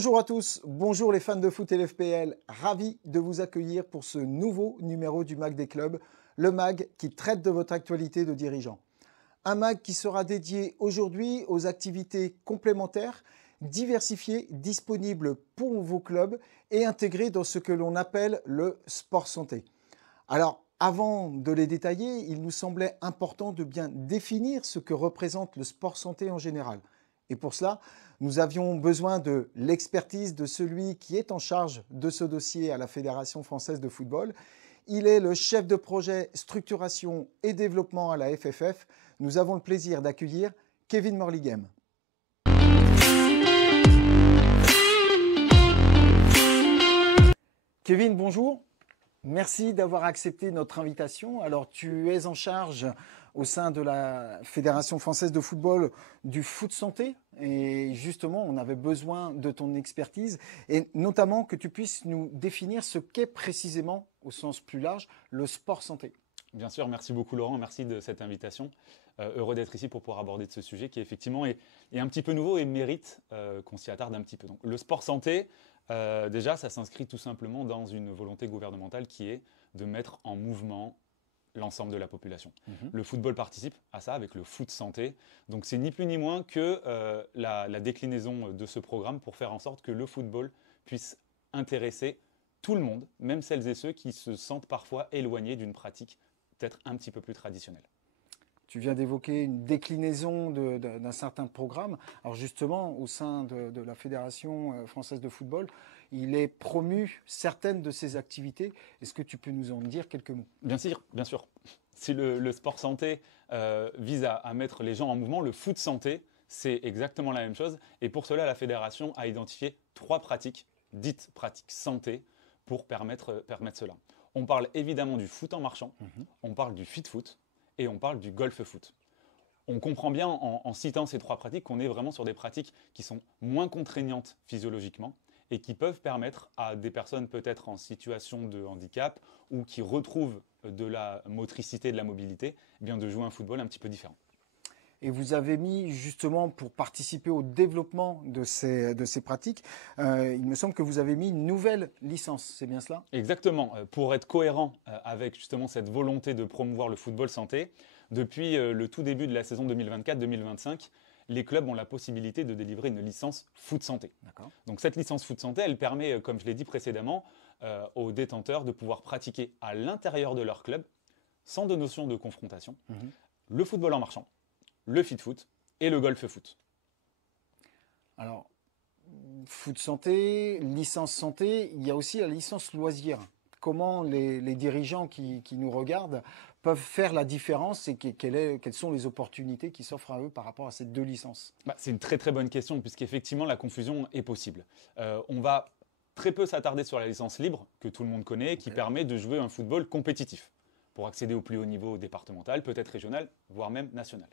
Bonjour à tous, bonjour les fans de foot et l'FPL, ravi de vous accueillir pour ce nouveau numéro du MAG des clubs, le MAG qui traite de votre actualité de dirigeant. Un MAG qui sera dédié aujourd'hui aux activités complémentaires, diversifiées, disponibles pour vos clubs et intégrées dans ce que l'on appelle le sport santé. Alors, avant de les détailler, il nous semblait important de bien définir ce que représente le sport santé en général. Et pour cela, nous avions besoin de l'expertise de celui qui est en charge de ce dossier à la Fédération française de football. Il est le chef de projet structuration et développement à la FFF. Nous avons le plaisir d'accueillir Kevin Morlighem. Kevin, bonjour. Merci d'avoir accepté notre invitation. Alors, tu es en charge au sein de la Fédération française de football du foot santé. Et justement, on avait besoin de ton expertise et notamment que tu puisses nous définir ce qu'est précisément, au sens plus large, le sport santé. Bien sûr, merci beaucoup Laurent, merci de cette invitation. Heureux d'être ici pour pouvoir aborder ce sujet qui effectivement est un petit peu nouveau et mérite qu'on s'y attarde un petit peu. Donc, le sport santé, déjà, ça s'inscrit tout simplement dans une volonté gouvernementale qui est de mettre en mouvement l'ensemble de la population. Le football participe à ça avec le foot santé. Donc c'est ni plus ni moins que la déclinaison de ce programme pour faire en sorte que le football puisse intéresser tout le monde, même celles et ceux qui se sentent parfois éloignés d'une pratique peut-être un petit peu plus traditionnelle. Tu viens d'évoquer une déclinaison d'un certain programme. Alors justement, au sein de la Fédération française de football, il est promu certaines de ces activités. Est-ce que tu peux nous en dire quelques mots ? Bien sûr, bien sûr. Si le sport santé vise à mettre les gens en mouvement, le foot santé, c'est exactement la même chose. Et pour cela, la Fédération a identifié 3 pratiques, dites pratiques santé, pour permettre cela. On parle évidemment du foot en marchant, on parle du fit foot, et on parle du golf foot. On comprend bien en citant ces 3 pratiques qu'on est vraiment sur des pratiques qui sont moins contraignantes physiologiquement et qui peuvent permettre à des personnes peut-être en situation de handicap ou qui retrouvent de la motricité, de la mobilité, eh bien de jouer un football un petit peu différent. Et vous avez mis justement pour participer au développement de ces pratiques, il me semble que vous avez mis une nouvelle licence, c'est bien cela ? Exactement, pour être cohérent avec justement cette volonté de promouvoir le football santé, depuis le tout début de la saison 2024-2025, les clubs ont la possibilité de délivrer une licence foot santé. D'accord. Donc cette licence foot santé, elle permet, comme je l'ai dit précédemment, aux détenteurs de pouvoir pratiquer à l'intérieur de leur club, sans de notion de confrontation, le football en marchant, le fit foot et le golf foot. Alors, foot santé, licence santé, il y a aussi la licence loisir. Comment les dirigeants qui nous regardent peuvent faire la différence et quelles sont les opportunités qui s'offrent à eux par rapport à ces 2 licences ? C'est une très très bonne question puisqu'effectivement la confusion est possible. On va très peu s'attarder sur la licence libre que tout le monde connaît, qui permet de jouer un football compétitif pour accéder au plus haut niveau départemental, peut-être régional, voire même national.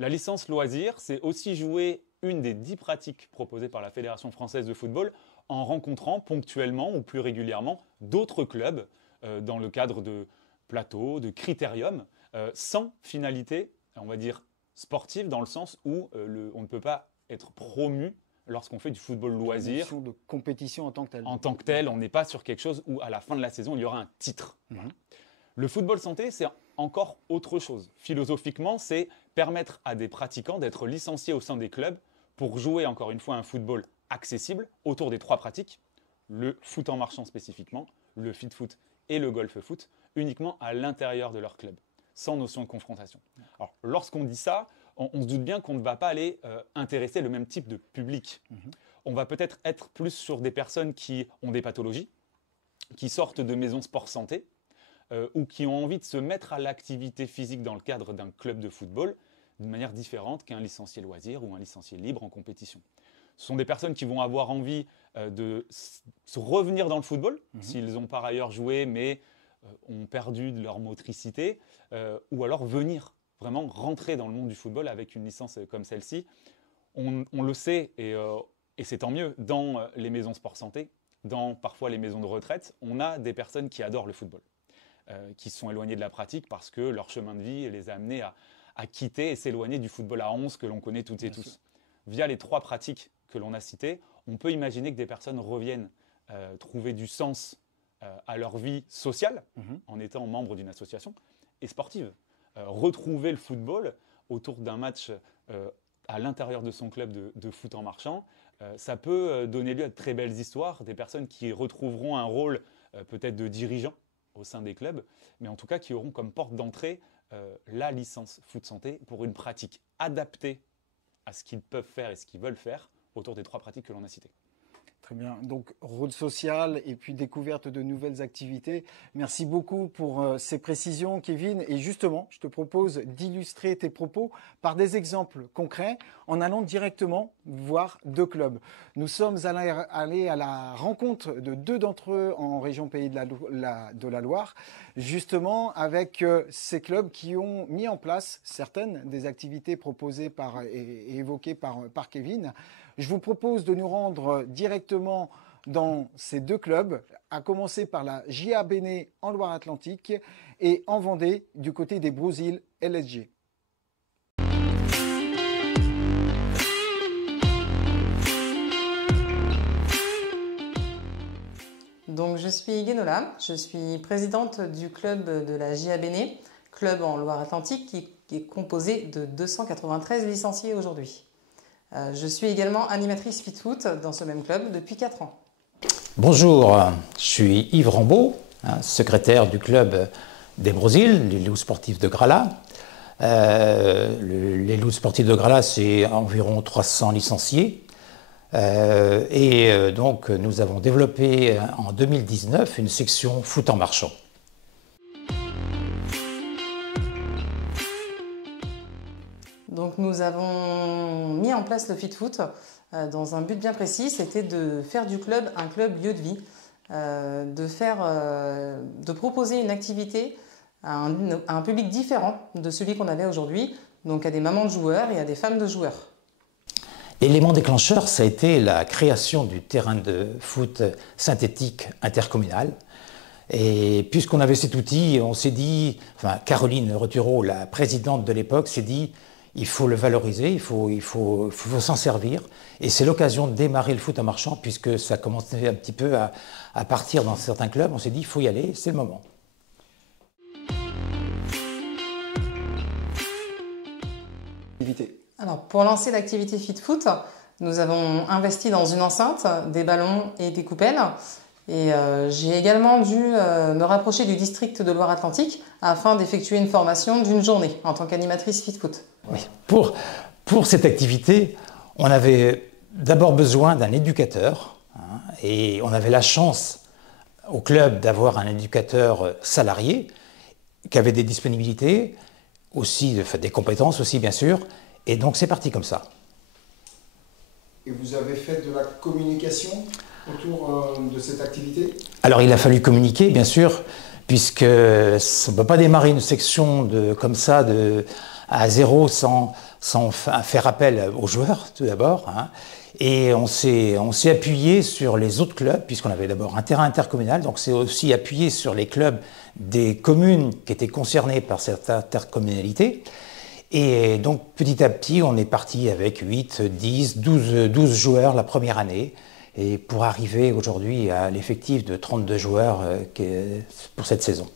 La licence loisir, c'est aussi jouer une des 10 pratiques proposées par la Fédération française de football en rencontrant ponctuellement ou plus régulièrement d'autres clubs dans le cadre de plateaux, de critériums, sans finalité, on va dire, sportive, dans le sens où on ne peut pas être promu lorsqu'on fait du football loisir. Une notion de compétition en tant que telle. En tant que tel, on n'est pas sur quelque chose où à la fin de la saison, il y aura un titre. Le football santé, c'est encore autre chose. Philosophiquement, c'est permettre à des pratiquants d'être licenciés au sein des clubs pour jouer, encore une fois, un football accessible autour des 3 pratiques, le foot en marchant spécifiquement, le fit foot et le golf foot, uniquement à l'intérieur de leur club, sans notion de confrontation. Alors, lorsqu'on dit ça, on se doute bien qu'on ne va pas aller intéresser le même type de public. On va peut-être être plus sur des personnes qui ont des pathologies, qui sortent de maisons sport santé, ou qui ont envie de se mettre à l'activité physique dans le cadre d'un club de football d'une manière différente qu'un licencié loisir ou un licencié libre en compétition. Ce sont des personnes qui vont avoir envie de se revenir dans le football, s'ils ont par ailleurs joué mais ont perdu de leur motricité, ou alors venir vraiment rentrer dans le monde du football avec une licence comme celle-ci. On le sait, et c'est tant mieux, dans les maisons sport santé, dans parfois les maisons de retraite, on a des personnes qui adorent le football. Qui se sont éloignés de la pratique parce que leur chemin de vie les a amenés à quitter et s'éloigner du football à 11 que l'on connaît toutes et tous. Via les 3 pratiques que l'on a citées, on peut imaginer que des personnes reviennent trouver du sens à leur vie sociale en étant membre d'une association et sportive. Retrouver le football autour d'un match à l'intérieur de son club de foot en marchant, ça peut donner lieu à de très belles histoires, des personnes qui retrouveront un rôle peut-être de dirigeant au sein des clubs, mais en tout cas qui auront comme porte d'entrée la licence foot santé pour une pratique adaptée à ce qu'ils peuvent faire et ce qu'ils veulent faire autour des 3 pratiques que l'on a citées. Très bien. Donc, rôle social et puis découverte de nouvelles activités. Merci beaucoup pour ces précisions, Kevin. Et justement, je te propose d'illustrer tes propos par des exemples concrets en allant directement voir 2 clubs. Nous sommes allés à la rencontre de 2 d'entre eux en région Pays de la Loire, justement avec ces clubs qui ont mis en place certaines des activités proposées et évoquées par Kevin. Je vous propose de nous rendre directement dans ces 2 clubs, à commencer par la JA Béné en Loire-Atlantique et en Vendée du côté des Brousilles LSG. Donc je suis Guénola, je suis présidente du club de la JA Béné, club en Loire-Atlantique qui est composé de 293 licenciés aujourd'hui. Je suis également animatrice FitFoot dans ce même club depuis 4 ans. Bonjour, je suis Yves Rambaud, secrétaire du club des Brousilles, les loups sportifs de Grala. Les loups sportifs de Grala, c'est environ 300 licenciés. Donc nous avons développé en 2019 une section foot en marchant. Donc nous avons mis en place le FitFoot dans un but bien précis, c'était de faire du club un club lieu de vie, de proposer une activité à un public différent de celui qu'on avait aujourd'hui, donc à des mamans de joueurs et à des femmes de joueurs. L'élément déclencheur, ça a été la création du terrain de foot synthétique intercommunal. Et puisqu'on avait cet outil, on s'est dit, enfin Caroline Retureau, la présidente de l'époque, s'est dit il faut le valoriser, il faut s'en servir. Et c'est l'occasion de démarrer le foot en marchant, puisque ça commençait un petit peu à partir dans certains clubs. On s'est dit il faut y aller, c'est le moment. Alors, pour lancer l'activité FitFoot, nous avons investi dans une enceinte, des ballons et des coupelles. Et j'ai également dû me rapprocher du district de Loire-Atlantique afin d'effectuer une formation d'une journée en tant qu'animatrice FitFoot. Oui. Pour cette activité, on avait d'abord besoin d'un éducateur, et on avait la chance au club d'avoir un éducateur salarié qui avait des disponibilités, aussi, des compétences aussi bien sûr, et donc c'est parti comme ça. Et vous avez fait de la communication autour de cette activité? Alors il a fallu communiquer bien sûr, puisque on ne peut pas démarrer une section comme ça à zéro sans faire appel aux joueurs tout d'abord. Et on s'est appuyé sur les autres clubs, puisqu'on avait d'abord un terrain intercommunal, donc c'est aussi appuyé sur les clubs des communes qui étaient concernées par cette intercommunalité. Et donc petit à petit, on est parti avec 8, 10, 12 joueurs la première année, et pour arriver aujourd'hui à l'effectif de 32 joueurs pour cette saison.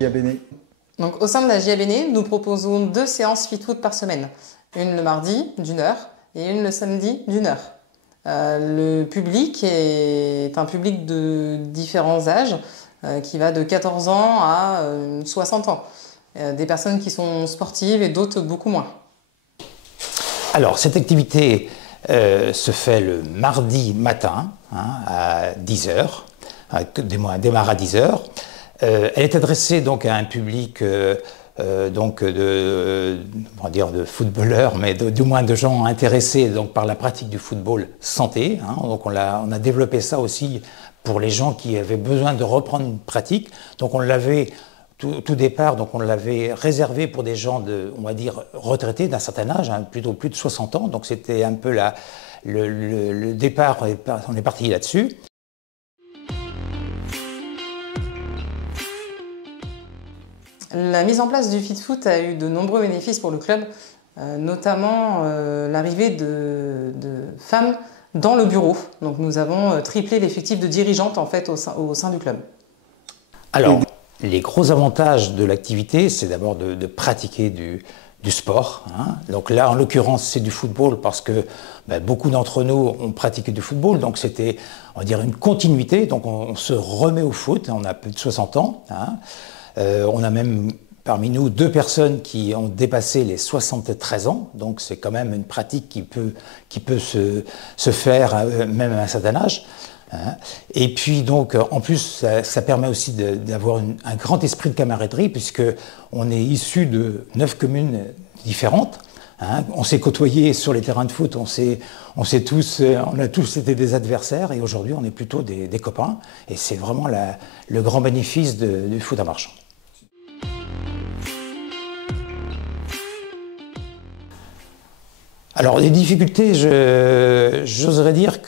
JA Béné. Donc, au sein de la JA Béné, nous proposons 2 séances FitFoot par semaine. Une le mardi d'1 heure et une le samedi d'1 heure. Le public est un public de différents âges qui va de 14 ans à 60 ans. Des personnes qui sont sportives et d'autres beaucoup moins. Alors, cette activité se fait le mardi matin à 10 h. Elle démarre à 10 h. Elle est adressée donc à un public donc de footballeurs, mais du moins de gens intéressés donc par la pratique du football santé. Donc on a développé ça aussi pour les gens qui avaient besoin de reprendre une pratique. Donc on l'avait tout départ, donc on l'avait réservé pour des gens on va dire retraités d'un certain âge, plutôt plus de 60 ans. Donc c'était un peu le départ, on est parti là-dessus. La mise en place du FitFoot a eu de nombreux bénéfices pour le club. notamment l'arrivée de femmes dans le bureau. Donc nous avons triplé l'effectif de dirigeantes en fait au sein du club. Alors, les gros avantages de l'activité, c'est d'abord de pratiquer du sport. Hein. Donc là, en l'occurrence, c'est du football parce que beaucoup d'entre nous ont pratiqué du football. Donc c'était, on va dire, une continuité. Donc on se remet au foot. On a plus de 60 ans. Hein. On a même parmi nous 2 personnes qui ont dépassé les 73 ans. Donc c'est quand même une pratique qui peut se faire même à un certain âge. Hein. Et puis donc en plus ça permet aussi d'avoir un grand esprit de camaraderie puisque on est issu de 9 communes différentes. Hein. On s'est côtoyés sur les terrains de foot, on a tous été des adversaires et aujourd'hui on est plutôt des copains et c'est vraiment le grand bénéfice du foot à Marchand. Alors les difficultés, j'oserais dire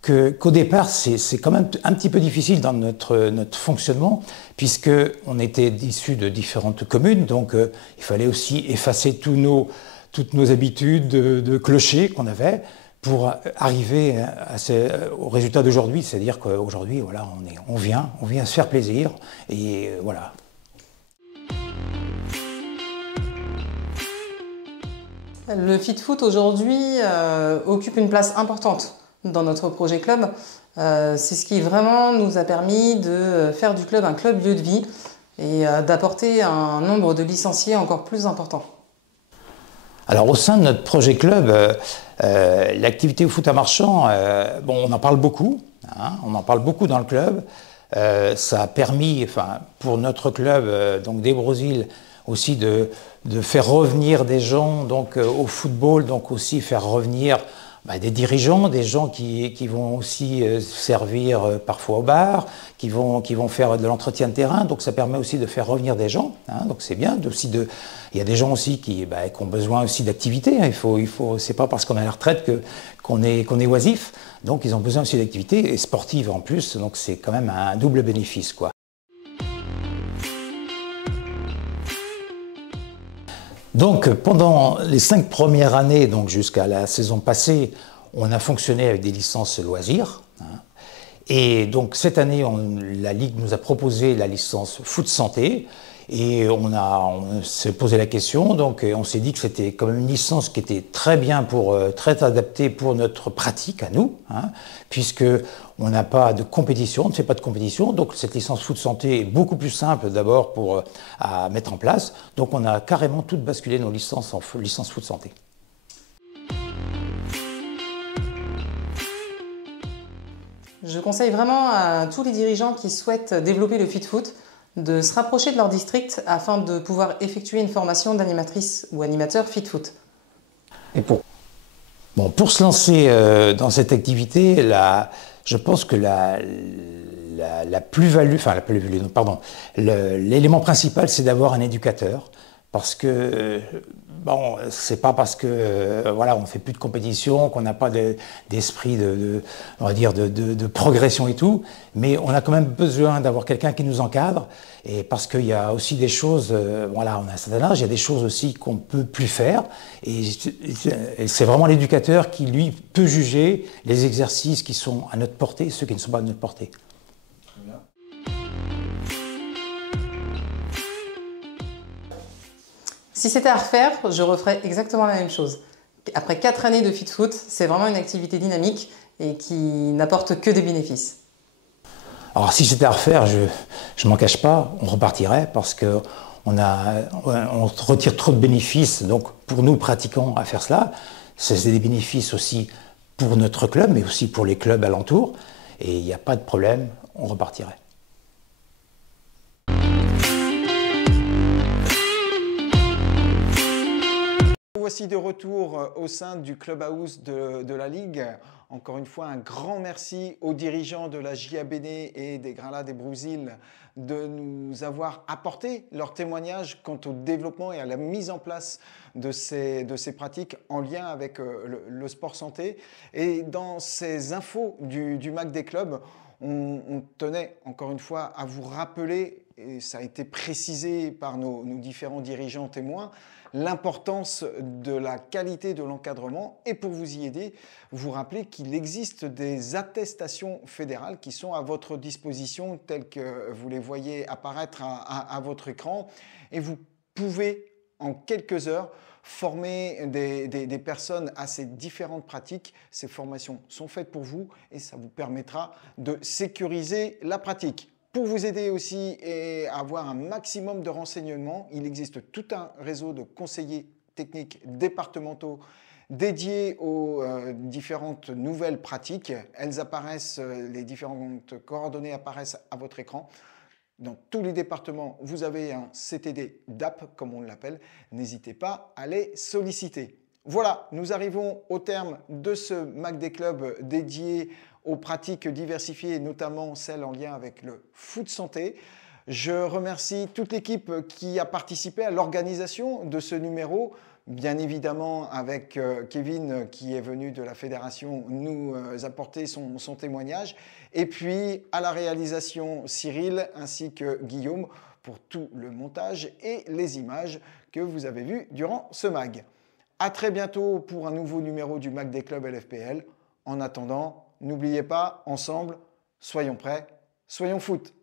qu'au départ, c'est quand même un petit peu difficile dans notre fonctionnement, puisqu'on était issus de différentes communes, donc il fallait aussi effacer toutes nos habitudes de clocher qu'on avait pour arriver au résultat d'aujourd'hui, c'est-à-dire qu'aujourd'hui, voilà, on vient se faire plaisir, et voilà. Le FitFoot aujourd'hui occupe une place importante dans notre projet club. C'est ce qui vraiment nous a permis de faire du club un club lieu de vie et d'apporter un nombre de licenciés encore plus important. Alors au sein de notre projet club, l'activité au foot à Marchand, on en parle beaucoup, hein, on en parle beaucoup dans le club. Ça a permis, pour notre club, donc des Brosils, aussi de faire revenir des gens donc, au football, donc aussi faire revenir des dirigeants, des gens qui vont aussi servir parfois au bar, qui vont faire de l'entretien de terrain, donc ça permet aussi de faire revenir des gens, hein, donc c'est bien. Il y a des gens aussi qui ont besoin aussi d'activité, hein, c'est pas parce qu'on est à la retraite qu'on est oisif, donc ils ont besoin aussi d'activité, et sportive en plus, donc c'est quand même un double bénéfice, quoi. Donc pendant les 5 premières années, donc jusqu'à la saison passée, on a fonctionné avec des licences loisirs. Hein. Et donc cette année, la Ligue nous a proposé la licence foot santé. Et on s'est posé la question, donc on s'est dit que c'était quand même une licence qui était très bien, très adaptée pour notre pratique à nous, hein, puisque on n'a pas de compétition, on ne fait pas de compétition, donc cette licence foot santé est beaucoup plus simple d'abord à mettre en place. Donc on a carrément toutes basculé nos licences en licence foot santé. Je conseille vraiment à tous les dirigeants qui souhaitent développer le FitFoot de se rapprocher de leur district afin de pouvoir effectuer une formation d'animatrice ou animateur FitFoot. Et pour se lancer dans cette activité, je pense que la plus-value, l'élément principal, c'est d'avoir un éducateur, parce que c'est pas parce que on fait plus de compétition, qu'on n'a pas d'esprit on va dire de progression et tout, mais on a quand même besoin d'avoir quelqu'un qui nous encadre, et parce qu'il y a aussi des choses, on a un certain âge, il y a des choses aussi qu'on peut plus faire, et c'est vraiment l'éducateur qui lui peut juger les exercices qui sont à notre portée et ceux qui ne sont pas à notre portée. Si c'était à refaire, je referais exactement la même chose. Après 4 années de FitFoot, c'est vraiment une activité dynamique et qui n'apporte que des bénéfices. Alors si c'était à refaire, je ne m'en cache pas, on repartirait parce qu'on retire trop de bénéfices. Donc pour nous pratiquants à faire cela, c'est des bénéfices aussi pour notre club, mais aussi pour les clubs alentours. Et il n'y a pas de problème, on repartirait. Voici de retour au sein du clubhouse de la Ligue. Encore une fois, un grand merci aux dirigeants de la JABN et des Grains des Brosils de nous avoir apporté leur témoignage quant au développement et à la mise en place de ces pratiques en lien avec le sport santé. Et dans ces infos du MAC des clubs, on tenait encore une fois à vous rappeler et ça a été précisé par nos différents dirigeants témoins, l'importance de la qualité de l'encadrement. Et pour vous y aider, vous rappelez qu'il existe des attestations fédérales qui sont à votre disposition, telles que vous les voyez apparaître à votre écran. Et vous pouvez, en quelques heures, former des personnes à ces différentes pratiques. Ces formations sont faites pour vous et ça vous permettra de sécuriser la pratique. Pour vous aider aussi et avoir un maximum de renseignements, il existe tout un réseau de conseillers techniques départementaux dédiés aux différentes nouvelles pratiques. Elles apparaissent, les différentes coordonnées apparaissent à votre écran. Dans tous les départements, vous avez un CTD DAP, comme on l'appelle. N'hésitez pas à les solliciter. Voilà, nous arrivons au terme de ce Mac des clubs dédié aux pratiques diversifiées, notamment celles en lien avec le foot santé. Je remercie toute l'équipe qui a participé à l'organisation de ce numéro, bien évidemment avec Kevin qui est venu de la fédération nous apporter son témoignage, et puis à la réalisation Cyril ainsi que Guillaume pour tout le montage et les images que vous avez vues durant ce mag. À très bientôt pour un nouveau numéro du Mac des clubs LFPL. En attendant, n'oubliez pas, ensemble, soyons prêts, soyons foot.